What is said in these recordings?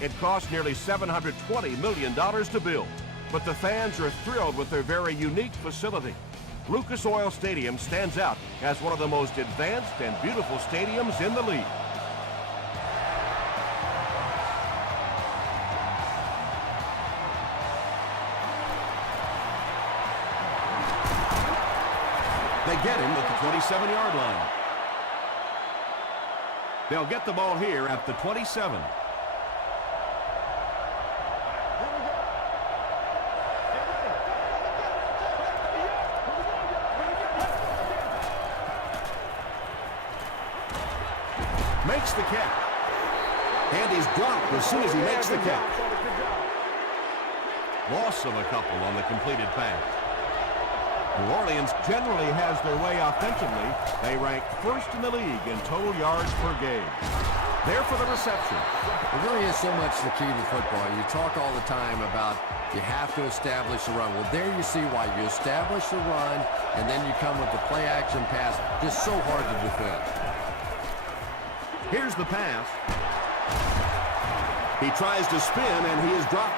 It cost nearly $720 million to build, but the fans are thrilled with their very unique facility. Lucas Oil Stadium stands out as one of the most advanced and beautiful stadiums in the league. They get him at the 27-yard line. They'll get the ball here at the 27. Makes the catch. And he's dropped as soon as he makes the catch. Loss of a couple on the completed pass. New Orleans generally has their way offensively. They rank first in the league in total yards per game. There for the reception. It really is so much the key to football. You talk all the time about you have to establish the run. Well, there you see why. You establish the run, and then you come with the play-action pass. Just so hard to defend. Here's the pass. He tries to spin, and he is dropped.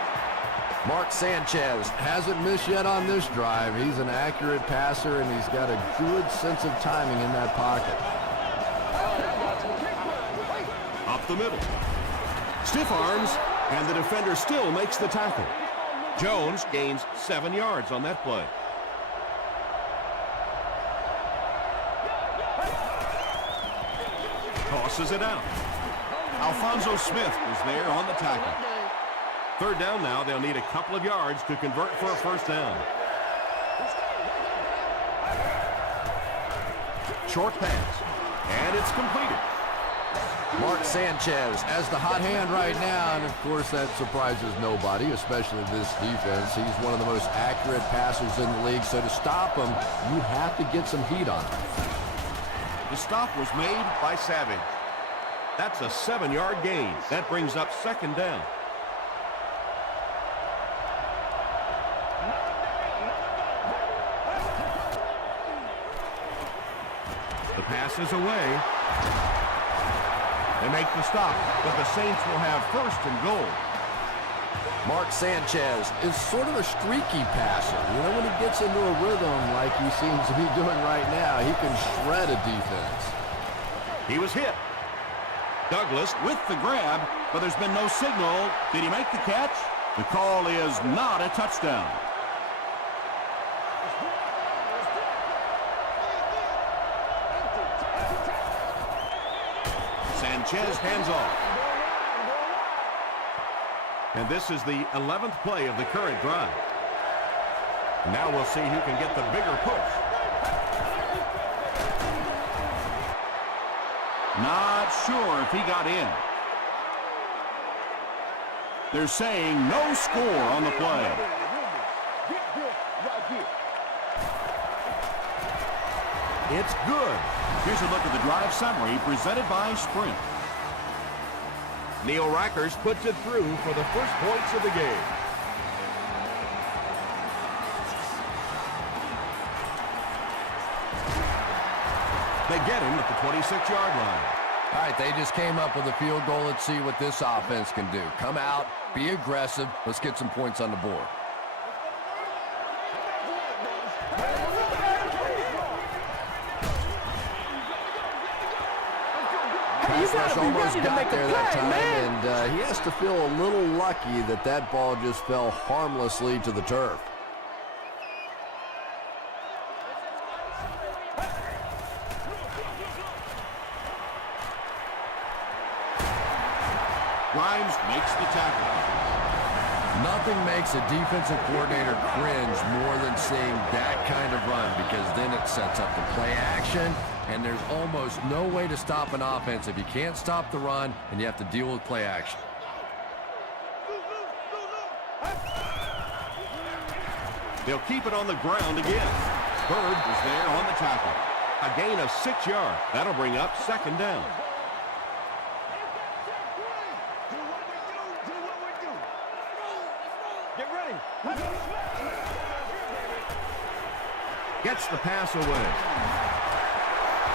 Mark Sanchez hasn't missed yet on this drive. He's an accurate passer, and he's got a good sense of timing in that pocket. Up the middle. Stiff arms, and the defender still makes the tackle. Jones gains 7 yards on that play. Tosses it out. Alfonso Smith is there on the tackle. Third down now. They'll need a couple of yards to convert for a first down. Short pass, and it's completed. Mark Sanchez has the hot hand right now, and of course that surprises nobody, especially this defense. He's one of the most accurate passers in the league, so to stop him, you have to get some heat on him. The stop was made by Savage. That's a 7-yard gain. That brings up second down. The pass is away. They make the stop, but the Saints will have first and goal. Mark Sanchez is sort of a streaky passer. You know, when he gets into a rhythm like he seems to be doing right now, he can shred a defense. He was hit. Douglas with the grab, but there's been no signal. Did he make the catch? The call is not a touchdown. Sanchez hands off. And this is the 11th play of the current drive. Now we'll see who can get the bigger push. Not sure if he got in. They're saying no score on the play. It's good. Here's a look at the drive summary presented by Sprint. Neil Rackers puts it through for the first points of the game. They get him at the 26-yard line. All right, they just came up with a field goal. Let's see what this offense can do. Come out, be aggressive. Let's get some points on the board. Pass rush almost got there that time, and he has to feel a little lucky that that ball just fell harmlessly to the turf. Grimes makes the tackle. Nothing makes a defensive coordinator cringe more than seeing that kind of run, because then it sets up the play action, and there's almost no way to stop an offense if you can't stop the run and you have to deal with play action. They'll keep it on the ground again. Bird is there on the tackle. A gain of 6 yards. That'll bring up second down. Gets the pass away.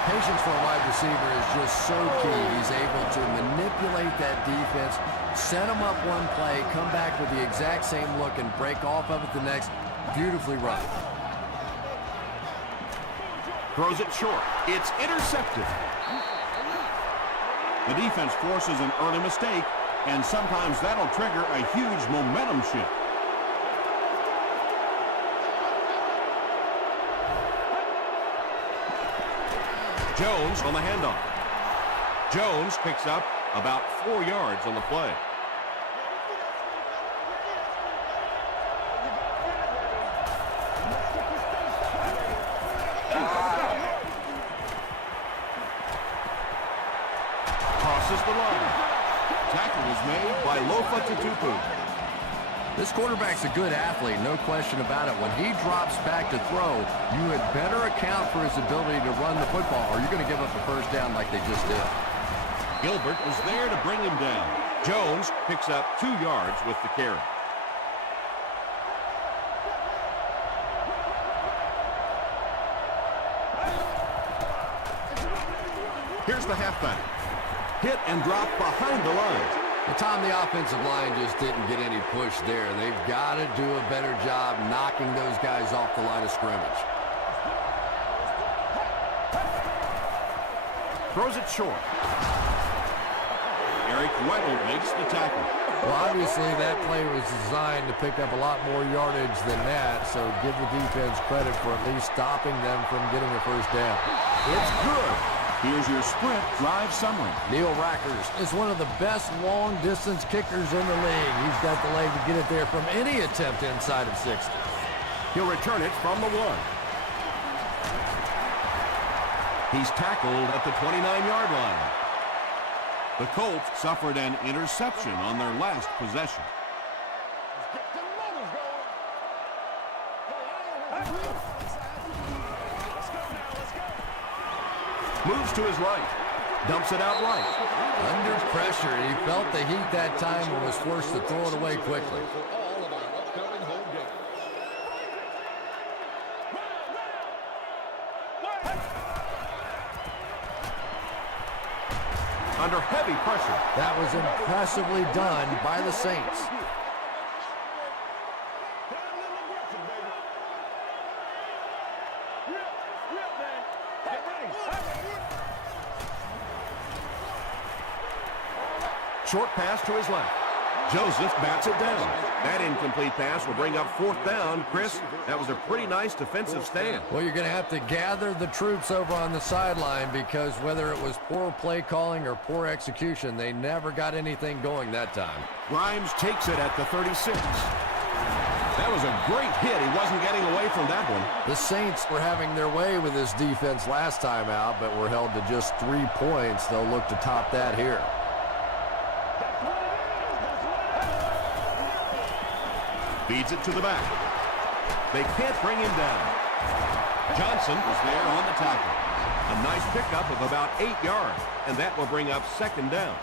Patience for a wide receiver is just so key. He's able to manipulate that defense, set them up one play, come back with the exact same look, and break off of it the next. Beautifully run. Throws it short. It's intercepted. The defense forces an early mistake, and sometimes that'll trigger a huge momentum shift. Jones on the handoff. Jones picks up about 4 yards on the play. Crosses the line. Tackle is made by Lofa Tutupu. This quarterback's a good athlete, no question about it. When he drops back to throw, you had better account for his ability to run the football, or you're going to give up a first down like they just did. Gilbert was there to bring him down. Jones picks up 2 yards with the carry. Here's the halfback. Hit and drop behind the line. Tom, the offensive line just didn't get any push there. They've got to do a better job knocking those guys off the line of scrimmage. Throws it short. Eric Weddle makes the tackle. Well, obviously that play was designed to pick up a lot more yardage than that, so give the defense credit for at least stopping them from getting a first down. It's good. Here's your sprint drive summary. Neil Rackers is one of the best long-distance kickers in the league. He's got the leg to get it there from any attempt inside of 60. He'll return it from the 1. He's tackled at the 29-yard line. The Colts suffered an interception on their last possession. Moves to his right. Dumps it out right. Under pressure, he felt the heat that time and was forced to throw it away quickly. Under heavy pressure. That was impressively done by the Saints. Short pass to his left. Joseph bats it down. That incomplete pass will bring up 4th down. Chris, that was a pretty nice defensive stand. Well, you're going to have to gather the troops over on the sideline because whether it was poor play calling or poor execution, they never got anything going that time. Grimes takes it at the 36. That was a great hit. He wasn't getting away from that one. The Saints were having their way with this defense last time out, but were held to just 3 points. They'll look to top that here. Feeds it to the back. They can't bring him down. Johnson was there on the tackle. A nice pickup of about 8 yards, and that will bring up 2nd down.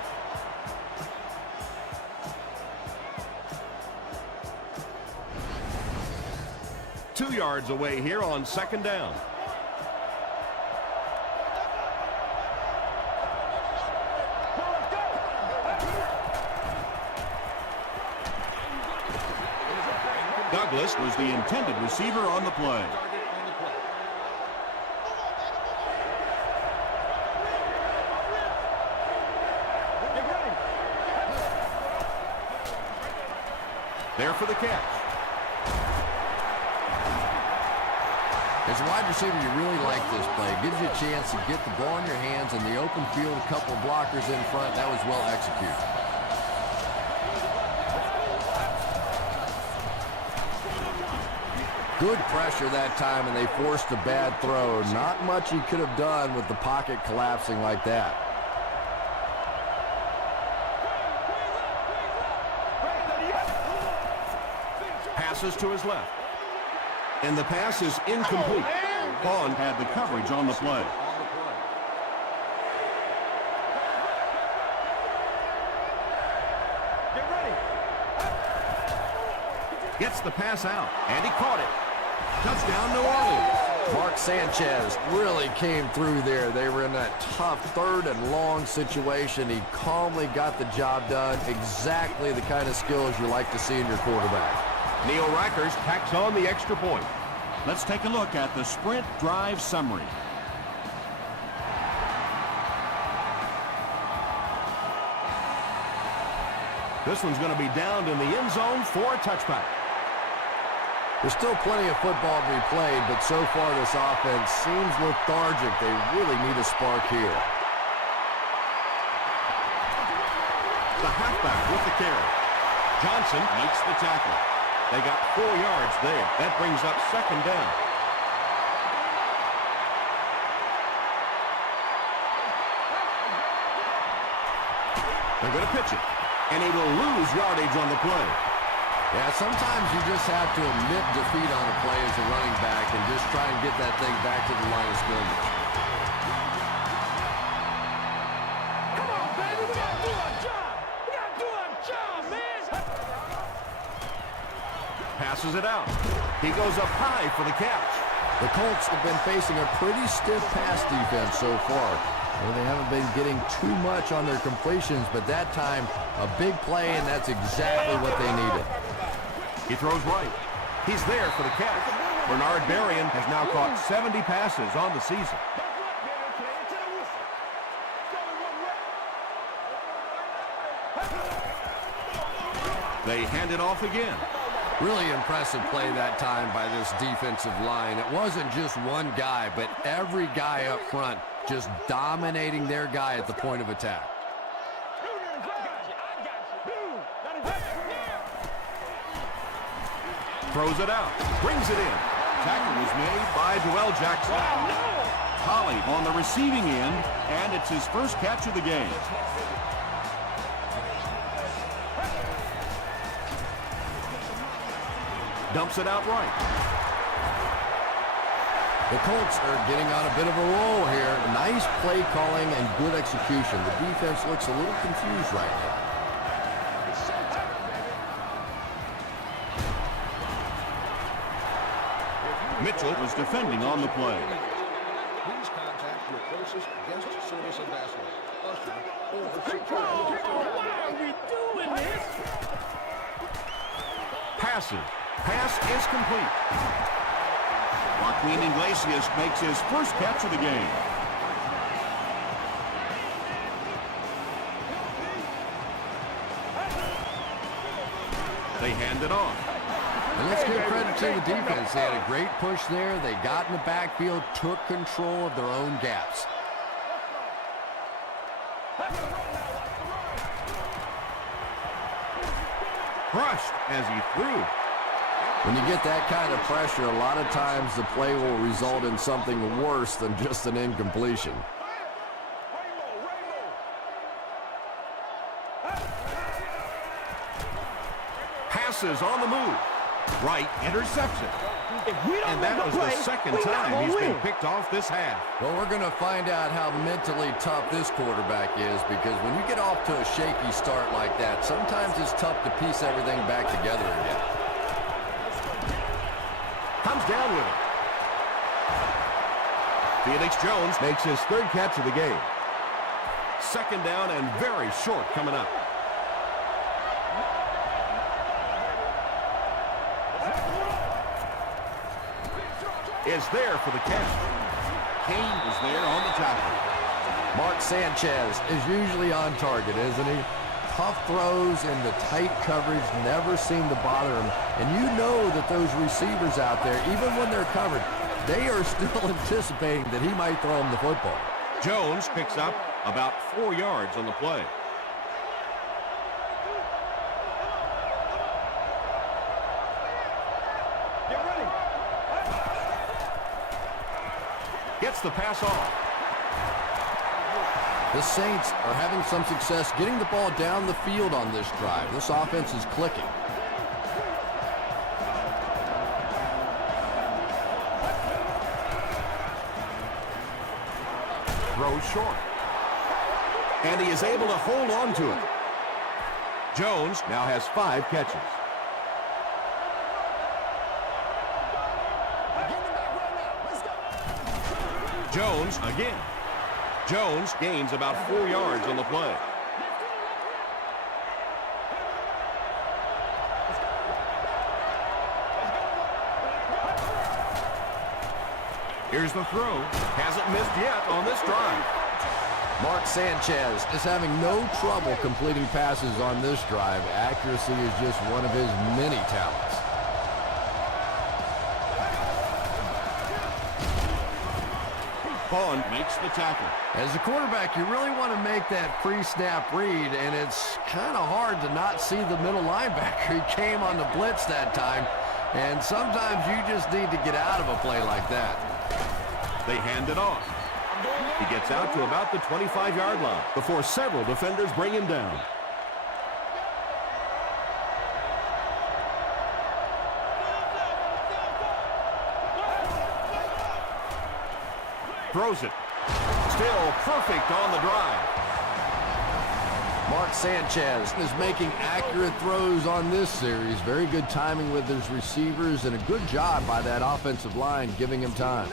Two yards away here on 2nd down. Douglas was the intended receiver on the play. There for the catch. As a wide receiver, you really like this play. It gives you a chance to get the ball in your hands in the open field, a couple blockers in front. That was well executed. Good pressure that time, and they forced a bad throw. Not much he could have done with the pocket collapsing like that. Passes to his left. And the pass is incomplete. Bond had the coverage on the play. Gets the pass out, and he caught it. Touchdown, New Orleans. Mark Sanchez really came through there. They were in that tough third and long situation. He calmly got the job done. Exactly the kind of skills you like to see in your quarterback. Neil Rackers tacks on the extra point. Let's take a look at the sprint drive summary. This one's going to be downed in the end zone for a touchback. There's still plenty of football to be played, but so far this offense seems lethargic. They really need a spark here. The halfback with the carry. Johnson makes the tackle. They got 4 yards there. That brings up second down. They're going to pitch it, and he will lose yardage on the play. Yeah, sometimes you just have to admit defeat on a play as a running back and just try and get that thing back to the line of scrimmage. Come on, baby, we gotta do our job. We gotta do our job, man. Passes it out. He goes up high for the catch. The Colts have been facing a pretty stiff pass defense so far. They haven't been getting too much on their completions, but that time, a big play, and that's exactly what they needed. He throws right. He's there for the catch. Bernard Berrien has now caught 70 passes on the season. They hand it off again. Really impressive play that time by this defensive line. It wasn't just one guy, but every guy up front just dominating their guy at the point of attack. Throws it out. Brings it in. Tackle was made by Joel Jackson. Holly on the receiving end, and it's his first catch of the game. Dumps it out right. The Colts are getting on a bit of a roll here. Nice play calling and good execution. The defense looks a little confused right now. Mitchell was defending on the play. Please contact your closest guest service ambassador. Usher over security. Why are we doing this? Passes. Pass is complete. Joaquin Iglesias makes his first catch of the game. They hand it off. And let's give credit to the defense. They had a great push there. They got in the backfield, took control of their own gaps. Crushed as he threw. When you get that kind of pressure, a lot of times the play will result in something worse than just an incompletion. Passes on the move. Right intercepts it. And that was the second time he's been picked off this half. Well, we're going to find out how mentally tough this quarterback is, because when you get off to a shaky start like that, sometimes it's tough to piece everything back together again. Comes down with it. Felix Jones makes his third catch of the game. Second down and very short coming up. Is there for the catch. Kane was there on the tackle. Mark Sanchez is usually on target, isn't he? Tough throws into tight coverage never seem to bother him. And you know that those receivers out there, even when they're covered, they are still anticipating that he might throw him the football. Jones picks up about 4 yards on the play. Gets the pass off. The Saints are having some success getting the ball down the field on this drive. This offense is clicking. Throws short. And he is able to hold on to it. Jones now has 5 catches. Jones again. Jones gains about 4 yards on the play. Here's the throw. Hasn't missed yet on this drive. Mark Sanchez is having no trouble completing passes on this drive. Accuracy is just one of his many talents. Bond makes the tackle. As a quarterback, you really want to make that pre-snap read, and it's kind of hard to not see the middle linebacker. He came on the blitz that time, and sometimes you just need to get out of a play like that. They hand it off. He gets out to about the 25-yard line before several defenders bring him down. Throws it. Still perfect on the drive. Mark Sanchez is making accurate throws on this series. Very good timing with his receivers and a good job by that offensive line giving him time.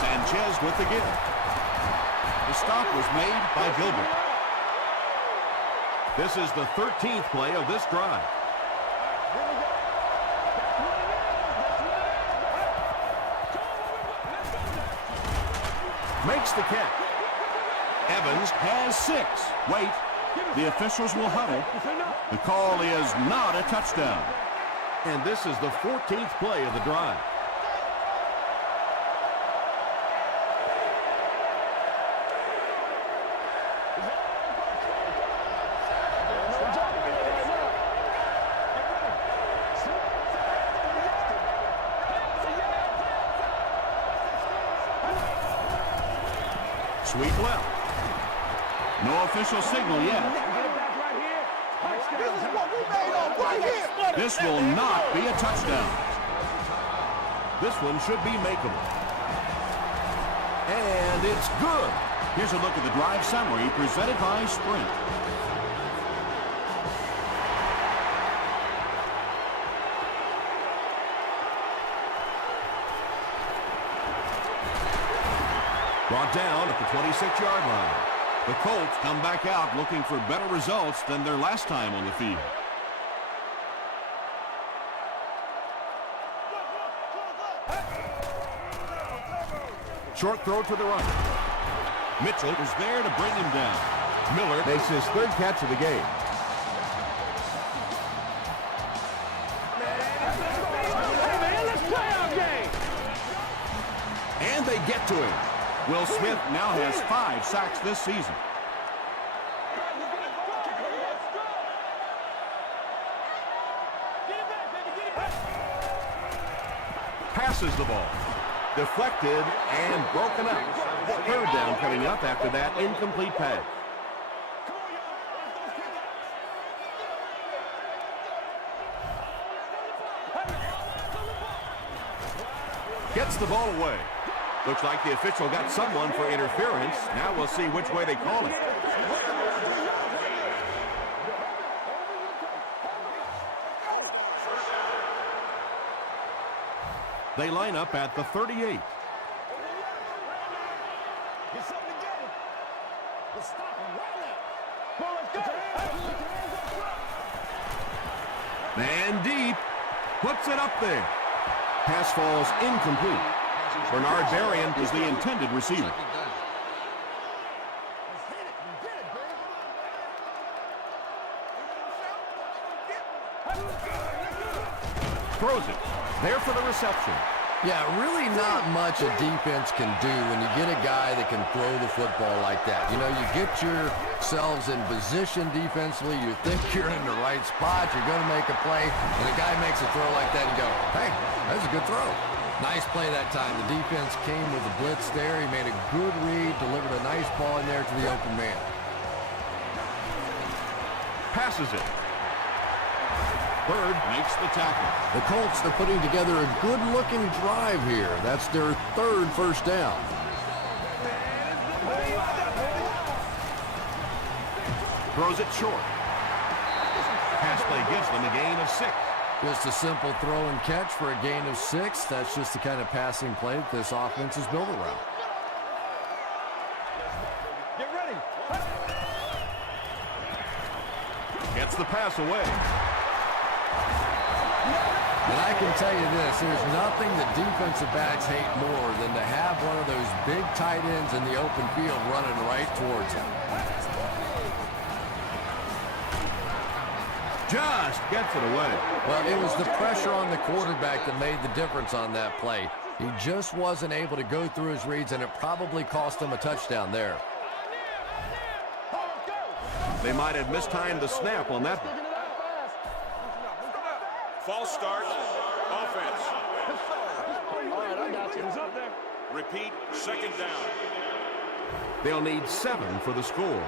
Sanchez with the give. The stop was made by Gilbert. This is the 13th play of this drive. Makes the catch. Evans has 6. Wait, the officials will huddle. The call is not a touchdown. And this is the 14th play of the drive. Sweep left. No official signal yet. This will not be a touchdown. This one should be makeable. And it's good. Here's a look at the drive summary presented by Sprint. Brought down at the 26-yard line. The Colts come back out looking for better results than their last time on the field. Short throw to the right. Mitchell was there to bring him down. Miller makes his 3rd catch of the game. Hey, man, let's play our game. And they get to him. Will Smith now has 5 sacks this season. Passes the ball. Deflected and broken up. 3rd down coming up after that incomplete pass. Gets the ball away. Looks like the official got someone for interference. Now we'll see which way they call it. They line up at the 38. Man deep. Puts it up there. Pass falls incomplete. Bernard Berrien is the intended receiver. Throws it. There for the reception. Yeah, really not much a defense can do when you get a guy that can throw the football like that. You know, you get yourselves in position defensively, you think you're in the right spot, you're going to make a play, and a guy makes a throw like that and you go, hey, that's a good throw. Nice play that time. The defense came with a blitz there. He made a good read, delivered a nice ball in there to the open man. Passes it. Bird makes the tackle. The Colts are putting together a good-looking drive here. That's their 3rd first down. Throws it short. pass play gives them a gain of 6. Just a simple throw and catch for a gain of 6. That's just the kind of passing play that this offense is built around. Get ready. Gets the pass away. And I can tell you this, there's nothing that defensive backs hate more than to have one of those big tight ends in the open field running right towards him. Just gets it away. Well, it was the pressure on the quarterback that made the difference on that play. He just wasn't able to go through his reads, and it probably cost him a touchdown there. They might have mistimed the snap on that one. False start. Offense. All right, I got you. Who's up there? Repeat. Second down. They'll need 7 for the score.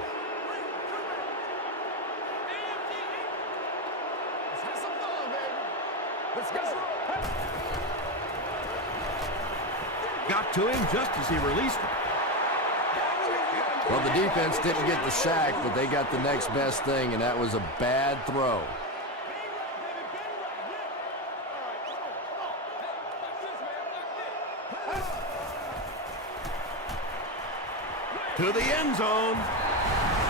Let's have some fun, baby. Let's go. Got to him just as he released it. Well, the defense didn't get the sack, but they got the next best thing, and that was a bad throw. To the end zone.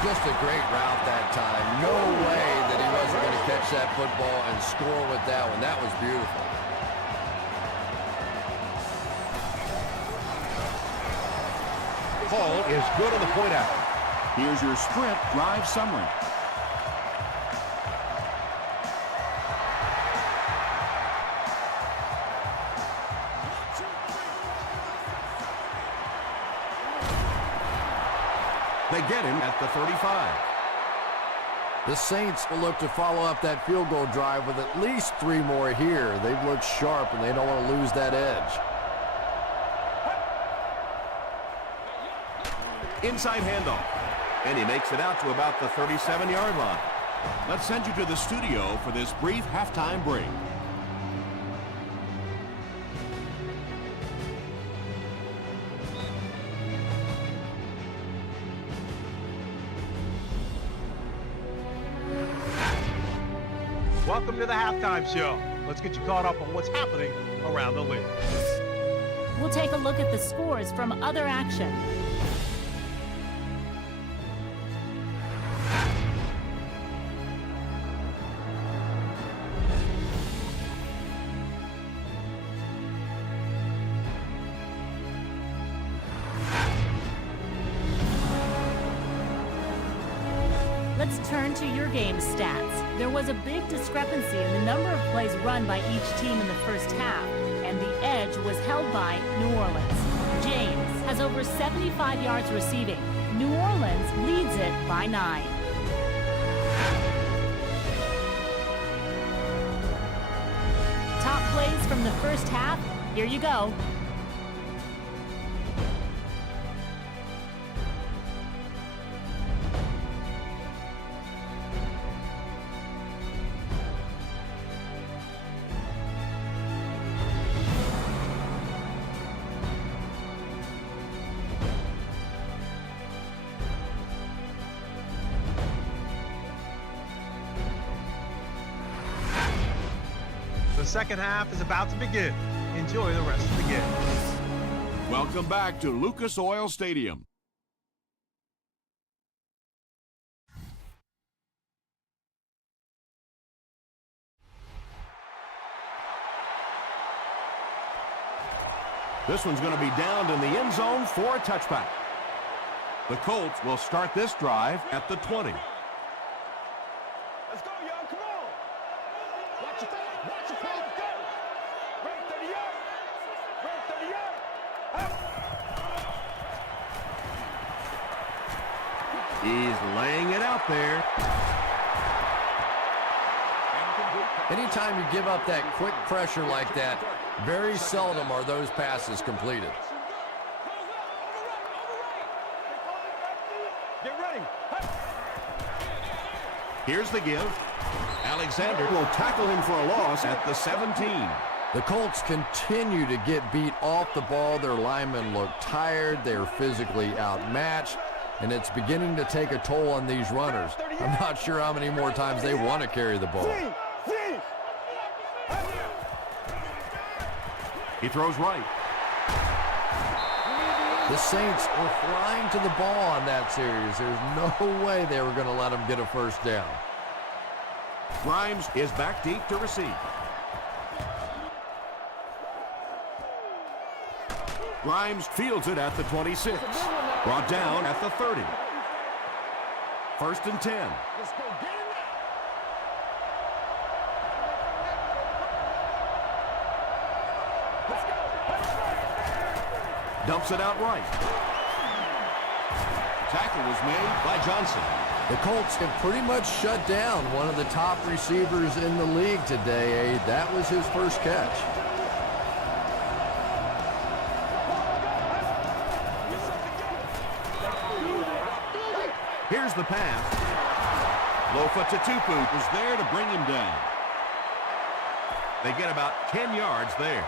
Just a great route that time. No way that he wasn't going to catch that football and score with that one. That was beautiful. Hall is good on the point out. Here's your sprint drive summary. They get him at the 35. The Saints will look to follow up that field goal drive with at least 3 more here. They've looked sharp, and they don't want to lose that edge. Inside handoff. And he makes it out to about the 37-yard line. Let's send you to the studio for this brief halftime break. Welcome to the halftime show. Let's get you caught up on what's happening around the league. We'll take a look at the scores from other action. Let's turn to your game stats. There was a big discrepancy in the number of plays run by each team in the first half, and the edge was held by New Orleans. James has over 75 yards receiving. New Orleans leads it by 9. Top plays from the first half, here you go. The second half is about to begin. Enjoy the rest of the game. Welcome back to Lucas Oil Stadium. This one's going to be downed in the end zone for a touchback. The Colts will start this drive at the 20. Let's go, y'all. Come on. Watch your feet. Watch your feet. Go. Right 30 yards. Right 30 yards. He's laying it out there. Anytime you give up that quick pressure like that, very seldom are those passes completed. Get ready. Here's the give. Alexander will tackle him for a loss at the 17. The Colts continue to get beat off the ball. Their linemen look tired. They're physically outmatched. and it's beginning to take a toll on these runners. I'm not sure how many more times they want to carry the ball. He throws right. The Saints were flying to the ball on that series. There's no way they were going to let them get a first down. Grimes is back deep to receive. Grimes fields it at the 26. Brought down at the 30. 1st and 10. Let's go get him now. Let's go. Dumps it out right. Tackle was made by Johnson. The Colts have pretty much shut down one of the top receivers in the league today. That was his first catch. Here's the pass. Lofa to Tupu was there to bring him down. They get about 10 yards there.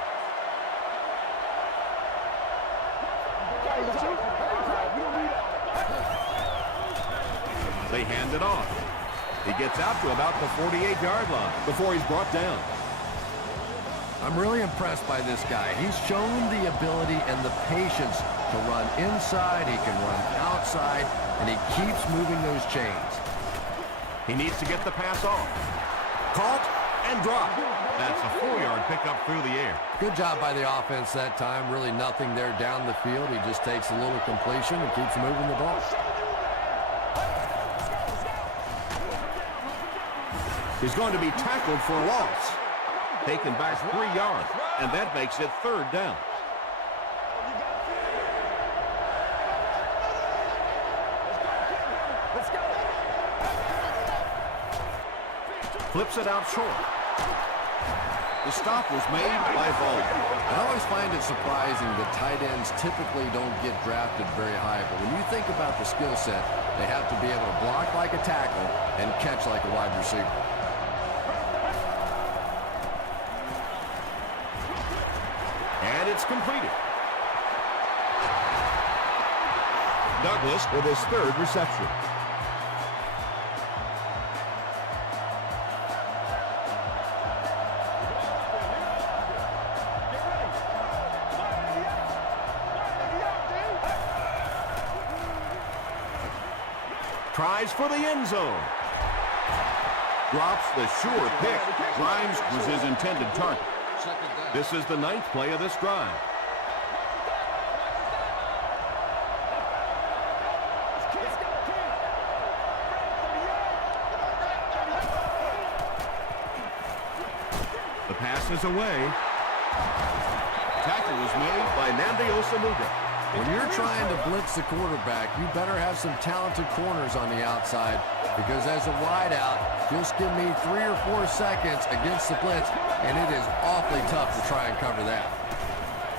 They hand it off. He gets out to about the 48-yard line before he's brought down. I'm really impressed by this guy. He's shown the ability and the patience to run inside. He can run outside, and he keeps moving those chains. He needs to get the pass off. Caught and dropped. That's a 4-yard pickup through the air. Good job by the offense that time. Really nothing there down the field. He just takes a little completion and keeps moving the ball. He's going to be tackled for a loss. Taken back 3 yards, and that makes it 3rd down. Flips it out short. The stop was made by Vaughn. I always find it surprising that tight ends typically don't get drafted very high, but when you think about the skill set, they have to be able to block like a tackle and catch like a wide receiver. And it's completed. Douglas with his 3rd reception. Tries for the end zone. Drops the sure pick. Grimes was his intended target. This is the 9th play of this drive. The pass is away. Tackle was made by Nnamdi Osamuga. When you're trying to blitz the quarterback, you better have some talented corners on the outside, because as a wideout, you'll give me 3 or 4 seconds against the blitz, and it is awfully tough to try and cover that.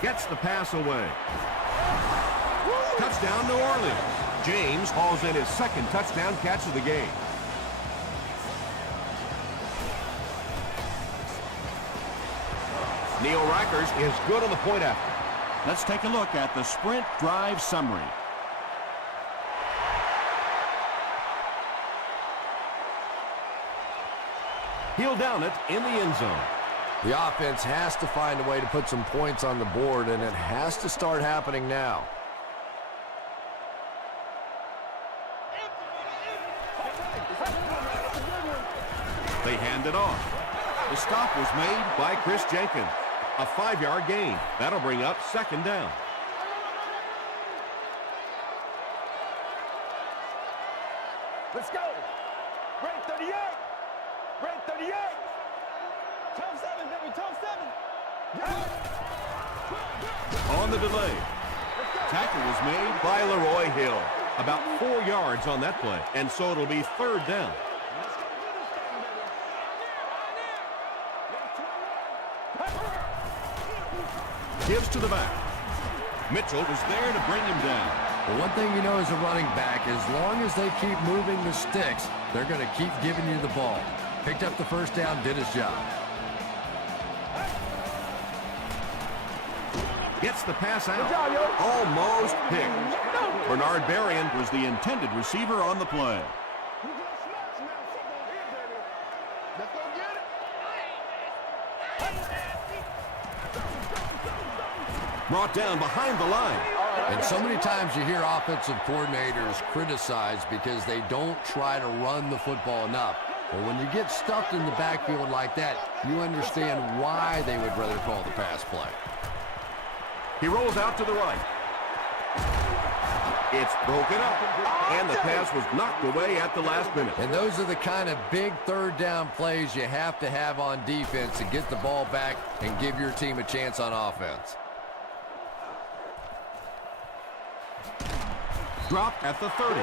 Gets the pass away. Touchdown, New Orleans. James hauls in his 2nd touchdown catch of the game. Neil Rackers is good on the point after. Let's take a look at the sprint drive summary. He'll down it in the end zone. The offense has to find a way to put some points on the board, and it has to start happening now. They hand it off. The stop was made by Chris Jenkins. A 5-yard gain. That'll bring up 2nd down. Let's go. Break 38. Break 38. Top 7, baby. Top 7. On the delay. Tackle was made by Leroy Hill. About 4 yards on that play. And so it'll be 3rd down. Gives to the back. Mitchell was there to bring him down. But one thing you know as a running back, as long as they keep moving the sticks, they're going to keep giving you the ball. Picked up the first down, did his job. Gets the pass out. Good job, yo. Almost picked. Bernard Berrien was the intended receiver on the play. Let's go get it. Brought down behind the line. And so many times you hear offensive coordinators criticized because they don't try to run the football enough. But when you get stuffed in the backfield like that, you understand why they would rather call the pass play. He rolls out to the right. It's broken up, and the pass was knocked away at the last minute. And those are the kind of big third down plays you have to have on defense to get the ball back and give your team a chance on offense. Dropped at the 30.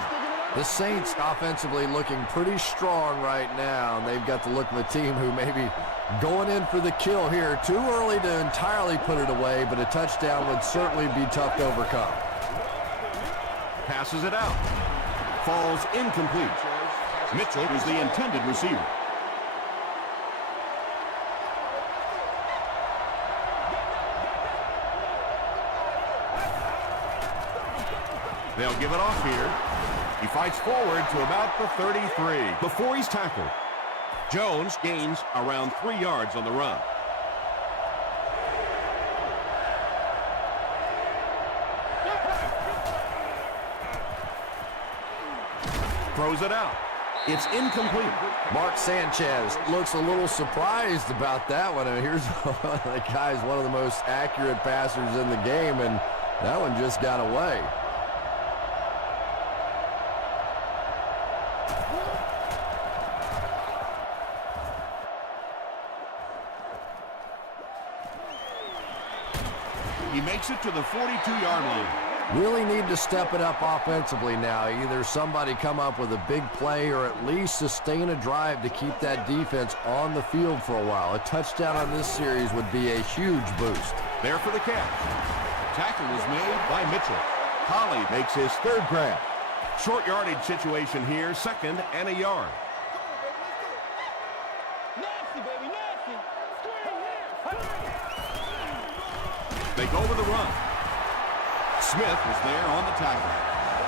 The Saints offensively looking pretty strong right now. And they've got the look of a team who may be going in for the kill here. Too early to entirely put it away, but a touchdown would certainly be tough to overcome. Passes it out. Falls incomplete. Mitchell was the intended receiver. They'll give it off here. He fights forward to about the 33 before he's tackled. Jones gains around 3 yards on the run. Throws it out. It's incomplete. Mark Sanchez looks a little surprised about that one. And here's one of the guys, one of the most accurate passers in the game, and that one just got away. He makes it to the 42-yard line. Really need to step it up offensively now. Either somebody come up with a big play or at least sustain a drive to keep that defense on the field for a while. A touchdown on this series would be a huge boost. There for the catch. Tackle was made by Mitchell. Holly makes his third grab. Short yardage situation here, 2nd and a yard. Nasty, baby, nasty. They go with the run. Smith was there on the tackle.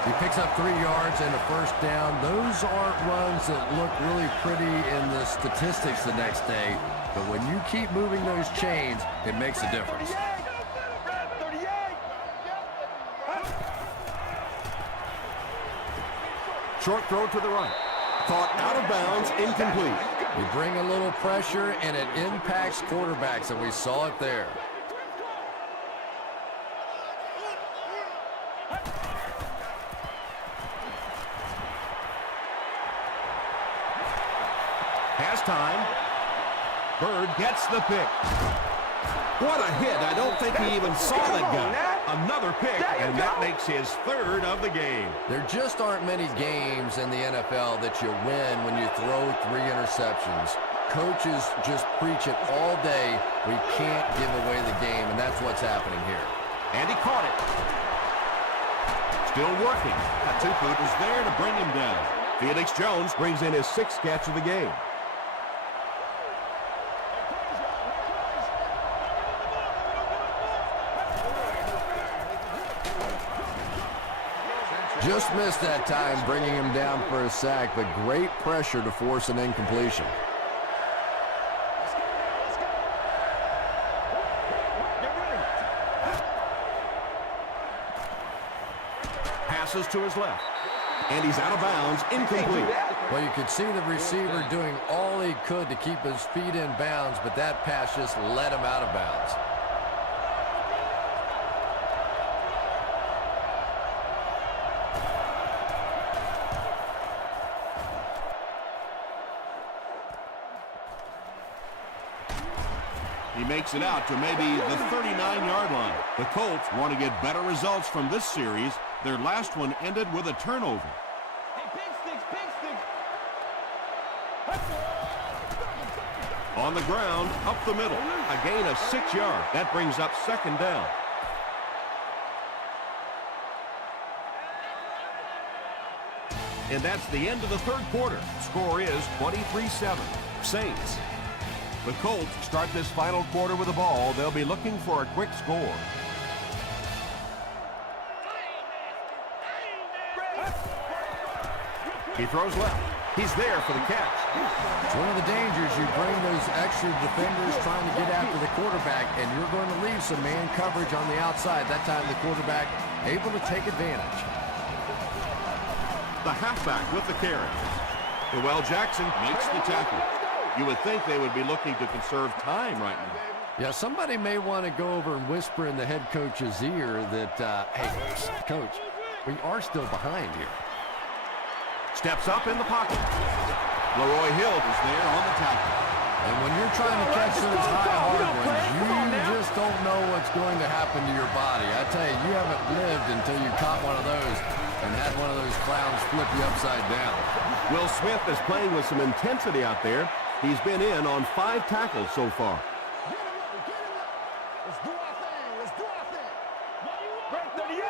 He picks up 3 yards and a first down. Those aren't runs that look really pretty in the statistics the next day, but when you keep moving those chains, it makes a difference. Short throw to the right. Caught out of bounds, incomplete. You bring a little pressure, and it impacts quarterbacks, and we saw it there. Pass time. Bird gets the pick. What a hit. I don't think he even saw that guy. Another pick, and that makes his 3rd of the game. There just aren't many games in the NFL that you win when you throw 3 interceptions. Coaches just preach it all day. We can't give away the game, and that's what's happening here. And he caught it. Still working. Atupu was there to bring him down. Felix Jones brings in his 6th catch of the game. Just missed that time, bringing him down for a sack, but great pressure to force an incompletion. Passes to his left. And he's out of bounds, incomplete. Well, you could see the receiver doing all he could to keep his feet in bounds, but that pass just let him out of bounds. He makes it out to maybe the 39-yard line. The Colts want to get better results from this series. Their last one ended with a turnover. Hey, pig sticks, pig sticks. On the ground, up the middle. A gain of 6 yards. That brings up 2nd down. And that's the end of the 3rd quarter. Score is 23-7. Saints. The Colts start this final quarter with the ball. They'll be looking for a quick score. He throws left. He's there for the catch. It's one of the dangers. You bring those extra defenders trying to get after the quarterback, and you're going to leave some man coverage on the outside. That time the quarterback able to take advantage. The halfback with the carry. Noel Jackson makes the tackle. You would think they would be looking to conserve time right now. Yeah, somebody may want to go over and whisper in the head coach's ear that, hey, coach, we are still behind here. Steps up in the pocket. Leroy Hill is there on the tackle. And when you're trying to catch those high hard ones, you just don't know what's going to happen to your body. I tell you, you haven't lived until you caught one of those and had one of those clowns flip you upside down. Will Smith is playing with some intensity out there. He's been in on 5 tackles so far. Let's do our thing. Let's do our thing. Break 38.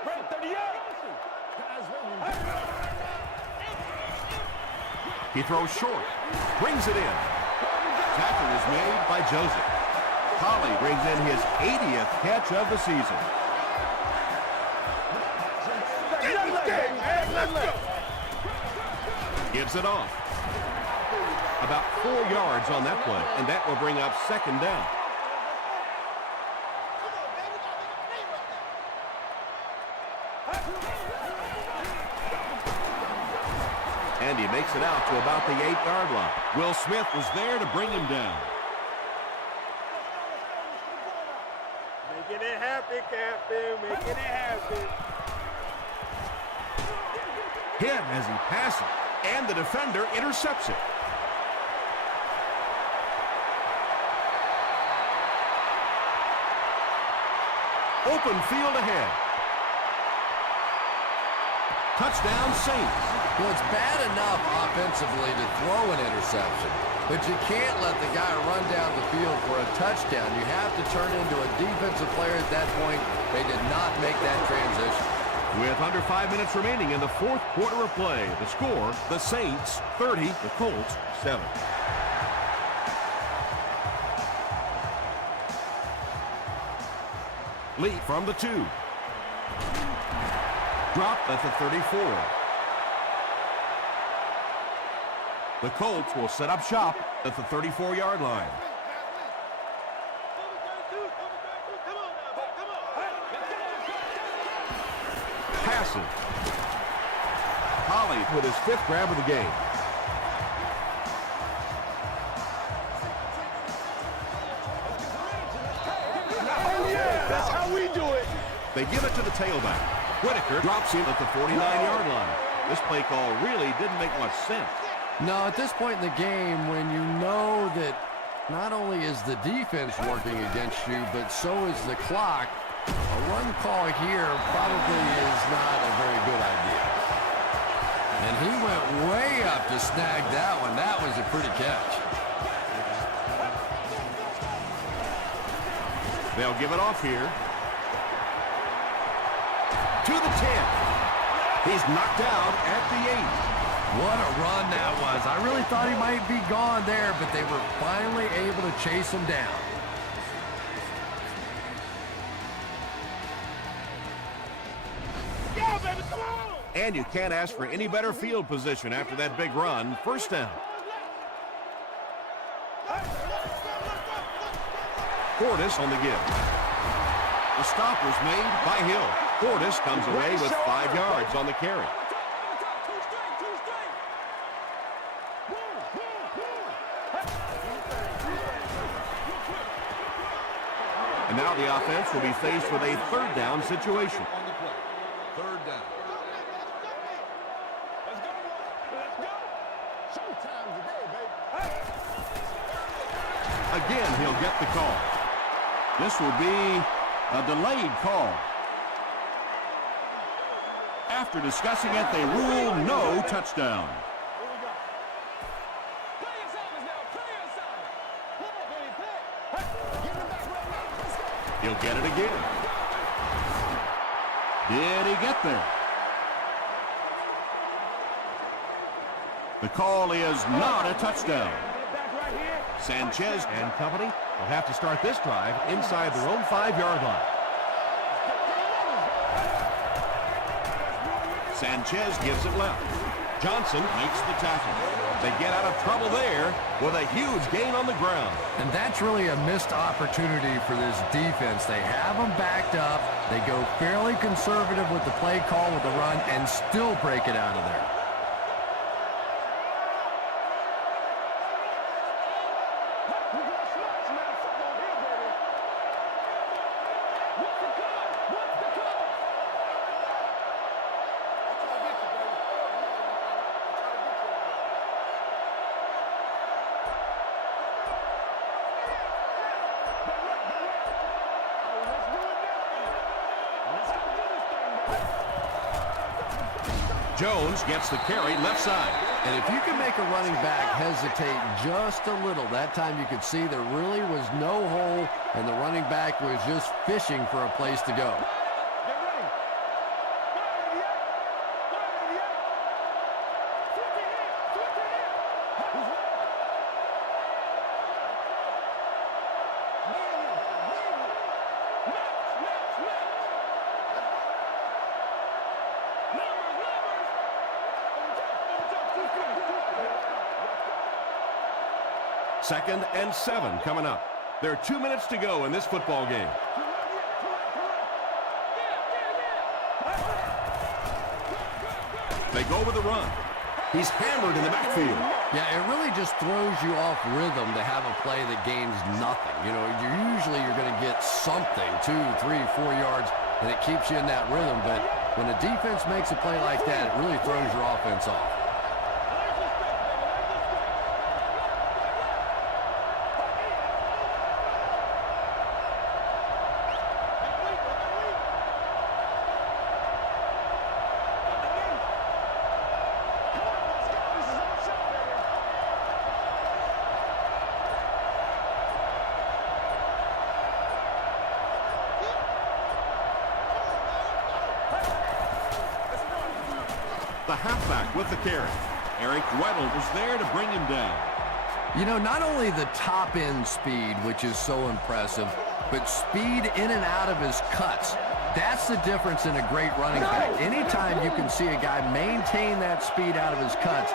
Break 38. He throws short. Brings it in. Tackle is made by Joseph. Collie brings in his 80th catch of the season. Gives it off. About 4 yards on that play, and that will bring up second down. And he makes it out to about the 8-yard line. Will Smith was there to bring him down. Making it happen, Captain. Making it happen. Hit as he passes, and the defender intercepts it. Open field ahead. Touchdown Saints. Well, it's bad enough offensively to throw an interception, but you can't let the guy run down the field for a touchdown. You have to turn into a defensive player at that point. They did not make that transition. With under 5 minutes remaining in the fourth quarter of play, the score, the Saints 30, the Colts 7. Lee from the 2. Dropped at the 34. The Colts will set up shop at the 34-yard line. Passes. Collie with his 5th grab of the game. That's how we do it. They give it to the tailback. Whitaker drops him at the 49-yard line. This play call really didn't make much sense. No, at this point in the game, when you know that not only is the defense working against you, but so is the clock, a run call here probably is not a very good idea. And he went way up to snag that one. That was a pretty catch. They'll give it off here. To the 10. He's knocked out at the 8. What a run that was. I really thought he might be gone there, but they were finally able to chase him down. Go, baby, come on. And you can't ask for any better field position after that big run. First down. Portis on the give. The stop was made by Hill. Portis comes away with 5 yards on the carry. And now the offense will be faced with a 3rd down situation. On the play. 3rd down. Let's go. Let's go. Showtime today, baby. Again, he'll get the call. This will be a delayed call. After discussing it, they rule no touchdown. He'll get it again. Did he get there? The call is not a touchdown. Sanchez and company will have to start this drive inside their own 5-yard line. Sanchez gives it left. Johnson makes the tackle. They get out of trouble there with a huge gain on the ground. And that's really a missed opportunity for this defense. They have them backed up. They go fairly conservative with the play call with the run and still break it out of there. Jones gets the carry left side. And if you can make a running back hesitate just a little, that time you could see there really was no hole, and the running back was just fishing for a place to go. Second and 7 coming up. There are 2 minutes to go in this football game. They go with the run. He's hammered in the backfield. Yeah, it really just throws you off rhythm to have a play that gains nothing. You know, usually you're going to get something, 2, 3, 4 yards, and it keeps you in that rhythm. But when a defense makes a play like that, it really throws your offense off. The halfback with the carry. Eric Weddle was there to bring him down. You know, not only the top-end speed, which is so impressive, but speed in and out of his cuts. That's the difference in a great running back. Anytime you can see a guy maintain that speed out of his cuts,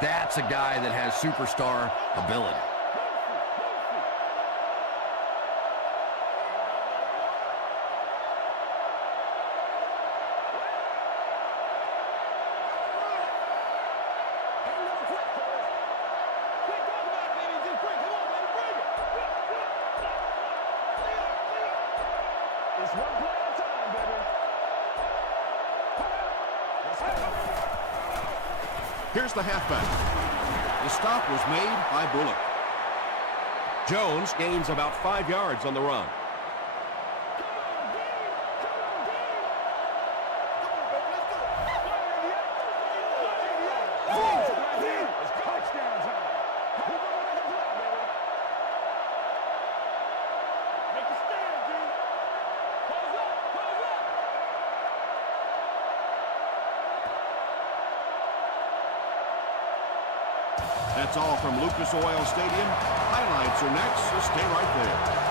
that's a guy that has superstar ability. Here's the halfback. The stop was made by Bullock. Jones gains about 5 yards on the run. That's all from Lucas Oil Stadium. Highlights are next, so stay right there.